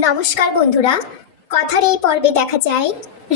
নমস্কার বন্ধুরা। কথার এই পর্বে দেখা যায়,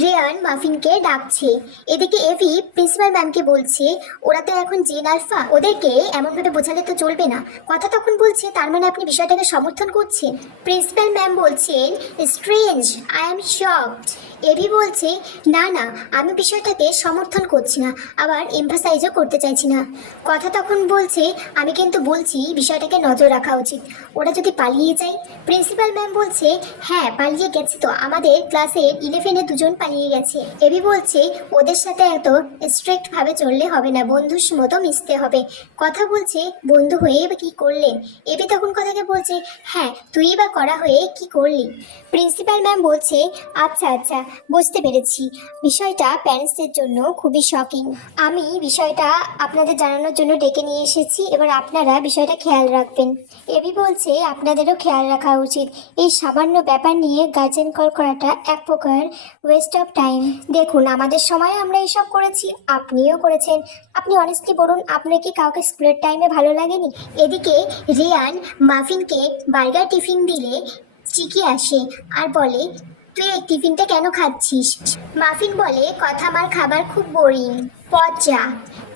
রেয়ান মাফিনকে ডাকছে। এদিকে এভি প্রিন্সিপাল ম্যামকে বলছে, ওরা তো এখন জেন আলফা, ওদেরকে এমনভাবে বোঝালে তো চলবে না। কথা তখন বলছে, তার মানে আপনি বিষয়টাকে সমর্থন করছেন? প্রিন্সিপাল ম্যাম বলছেন strange I am shocked Avi বলছে, না না, আমি বিষয়টাকে সমর্থন করছি না, আবার এমফাসাইজও করতে চাইছি না। কথা তখন বলছে, আমি কিন্তু বলছি, বিষয়টাকে নজর রাখা উচিত। ওরা যদি পালিয়ে যায়? প্রিন্সিপাল ম্যাম বলছে হ্যাঁ পালিয়ে গেছে তো, আমাদের ক্লাসের ইলেভেনে দুজন পালিয়ে গেছে। এবি বলছে, ওদের সাথে এত স্ট্রিক্ট ভাবে চললে হবে না, বন্ধুর মতো মিশতে হবে। কথা বলছে, বন্ধু হয়ে বা কী করলেন এবি তখন কথাকে বলছে হ্যাঁ তুই বা করা হয়ে কি করলি? প্রিন্সিপাল ম্যাম বলছে আচ্ছা আচ্ছা বুঝতে পেরেছি। বিষয়টা প্যারেন্টসদের জন্য খুবই শকিং আমি বিষয়টা আপনাদের জানানোর জন্য ডেকে নিয়ে এসেছি, এবার আপনারা বিষয়টা খেয়াল রাখবেন। এবি বলছে, আপনাদেরও খেয়াল রাখা উচিত। এই সামান্য ব্যাপার নিয়ে গার্জেন কল করাটা এক প্রকার ওয়েস্ট অফ টাইম দেখুন, আমাদের সময় আমরা এসব করেছি, আপনিও করেছেন। আপনি অনেস্টলি বলুন, আপনার কি কাউকে স্কুলের টাইমে ভালো লাগেনি? এদিকে রিয়ান মাফিনকে বার্গার টিফিন দিলে চিকি আসে, আর বলে তুই এই টিফিনটা কেন খাচ্ছিস? মাফিন বলে কথা আমার খাবার খুব বোরিং পচা।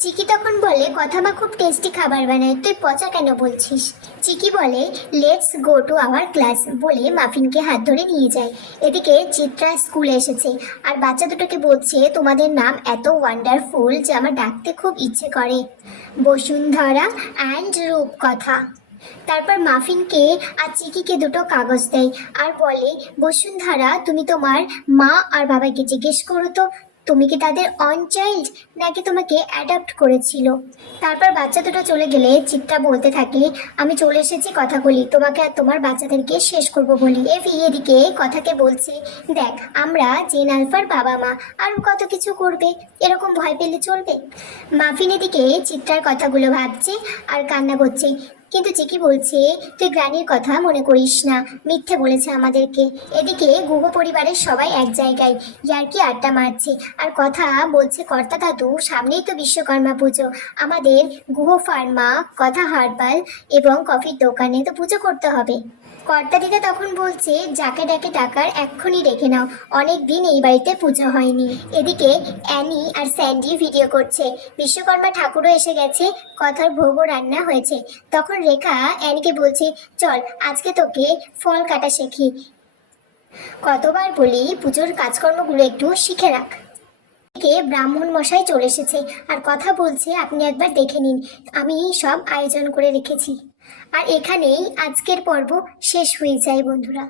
চিকি তখন বলে কথা মা খুব টেস্টি খাবার বানায়, তুই পচা কেন বলছিস? চিকি বলে let's go to our class বলে মাফিনকে হাত ধরে নিয়ে যায়। এদিকে চিত্রা স্কুলে এসেছে। আর বাচ্চা দুটোকে বলছে, তোমাদের নাম এত ওয়ান্ডারফুল যে আমার ডাকতে খুব ইচ্ছে করে। বসুন্ধরা অ্যান্ড রূপকথা। তারপর মাফিনকে আর চিকিকে দুটো কাগজ দেয় আর বলে, বসুন্ধরা, তুমি তোমার মা আর বাবাকে জিজ্ঞেস করো তো, তুমি কি তাদের অন চাইল্ড নাকি তোমাকে অ্যাডাপ্ট করেছিল? তারপর বাচ্চা দুটো চলে গেলে চিত্রা বলতে থাকে, আমি চলে এসেছি কথা বলি, তোমাকে আর তোমার বাচ্চাদেরকে শেষ করব বলি। এ এভি এদিকে কথাকে বলছে, দেখ, আমরা জেন আলফার বাবা মা আর কত কিছু করবে? এরকম ভয় পেলে চলবে? মাফিন এদিকে চিত্রার কথাগুলো ভাবছে আর কান্না করছে কিন্তু চিকি বলছে, তুই গ্রানির কথা মনে করিস না। মিথ্যে বলেছে আমাদেরকে। এদিকে গুহ পরিবারের সবাই এক জায়গায়। ইয়ারকি আড্ডা মারছে। আর কথা বলছে কর্তা দাদু, সামনেই তো বিশ্বকর্মা পুজো। আমাদের গুহ ফার্মা, কথা হারবাল এবং কফির দোকানে তো পুজো করতে হবে। কর্তা দিদা তখন বলছে, যাকে ডাকে ডাকার এক্ষুনি রেখে নাও। অনেক দিন এই বাড়িতে পুজো হয়নি। এদিকে অ্যানি আর স্যান্ডি ভিডিও করছে। বিশ্বকর্মা ঠাকুরও এসে গেছে, কথার ভোগও রান্না হয়েছে। তখন রেখা অ্যানিকে বলছে, চল, আজকে তোকে ফল কাটা শেখি। কতবার বলি পুজোর কাজকর্মগুলো একটু শিখে রাখ। কে ব্রাহ্মণ মশাই চলে এসেছে, আর কথা বলছে, আপনি একবার দেখে নিন। আমি সব আয়োজন করে রেখেছি। আর এখানেই আজকের পর্ব শেষ হয়ে যায় বন্ধুরা।